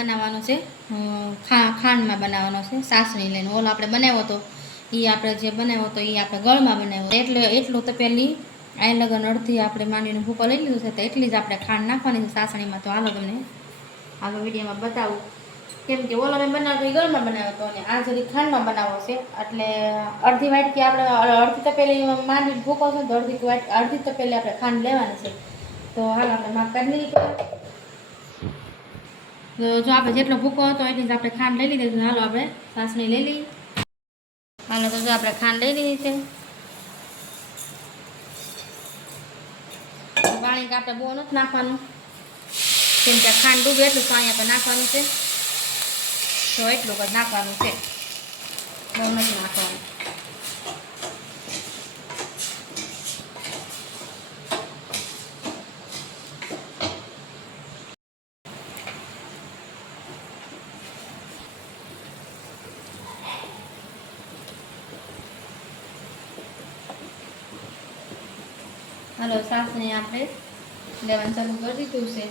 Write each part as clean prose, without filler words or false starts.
બનાવવાનો છે, ખાંડમાં બનાવવાનો છે, સાસણી લઈને. ઓલો આપણે બનાવ્યો હતો એ આપણે જે બનાવ્યો હતો એ આપણે ગળમાં બનાવ્યો, એટલે એટલું તપેલી આ લગન અડધી આપણે માંડીને ભૂકો લઈ લીધું છે, તો એટલી જ આપણે ખાંડ નાખવાની છે સાસણીમાં. તો હાલો તમને આગળ વિડીયોમાં બતાવું, કેમ કે ઓલો મેં બનાવ્યો એ ગળમાં બનાવ્યો હતો અને આ જરી ખાંડમાં બનાવવો છે, એટલે અડધી વાટકી આપણે અડધી તપેલી માંડીને ભૂકો છે, તો અડધી તપેલી આપણે ખાંડ લેવાની છે. તો હાલ આપણે માપ કાઢી લઈએ. તો જો આપણે જેટલો ભૂકો હતો એટલી જ આપણે ખાંડ લઈ લીધી. હાલો આપણે સાસણી લઈ લઈએ. હાલો તો જો આપણે ખાંડ લઈ લીધી છે. પાણી આપણે બહુ નથી નાખવાનું, કેમ કે ખાંડ ડૂબે એટલું પાણી આપણે નાખવાનું છે, તો એટલું જ નાખવાનું છે, બહુ નથી નાખવાનું. હાલો સાસણી આપણે લેવાનું ચાલુ કરી દીધું છે.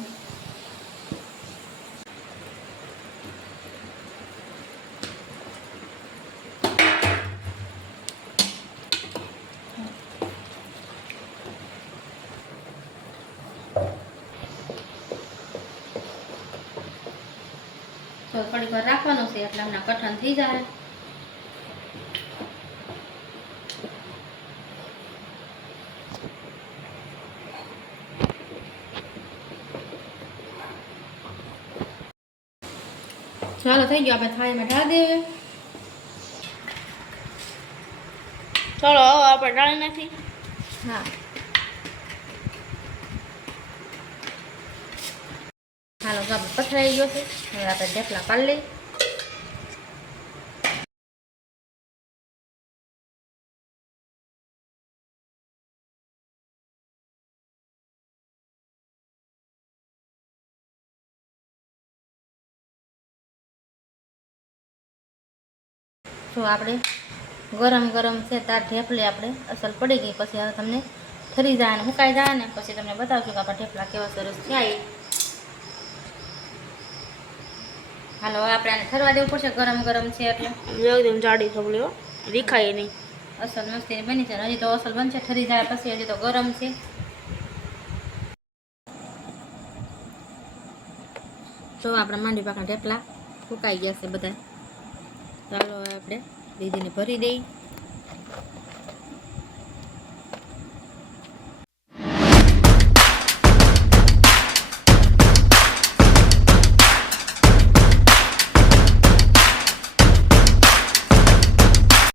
તો થોડીક વાર રાખવાનું છે, એટલે હમણાં કઠણ થઈ જાય. ચાલો થઈ ગયો, આપણે થાળીમાં ઢાળી દઈએ. ચલો હવે આપણે ઢાળી નાખી. હા હાલો તો આપણે પથરાઈ ગયો છે. હવે આપણે ઢેફલા પાડી લઈએ. જો આપણે ગરમ ગરમ છે તાર ઢેફલી આપણે અસલ પડી ગઈ. પછી હવે તમને ઠરી જાય ને સુકાઈ જાય ને પછી તમને બતાવશું કે આપણા ઢેફલા કેવા સરસ થાય. હાલો હવે આપણે આને ઠરવા દેવું પડશે, ગરમ ગરમ છે એટલે. એકદમ જાડી થબલી હો, રીખાય નહીં. અસલ મસ્તીની બની છે. હજી તો અસલ બનશે, ઠરી જાય પછી. હજી તો ગરમ છે. તો આપણા માંડવી પાકના ઢેફલા સુકાઈ ગયા છે બધા. ચાલો હવે આપણે દીદીને ભરી દઈએ.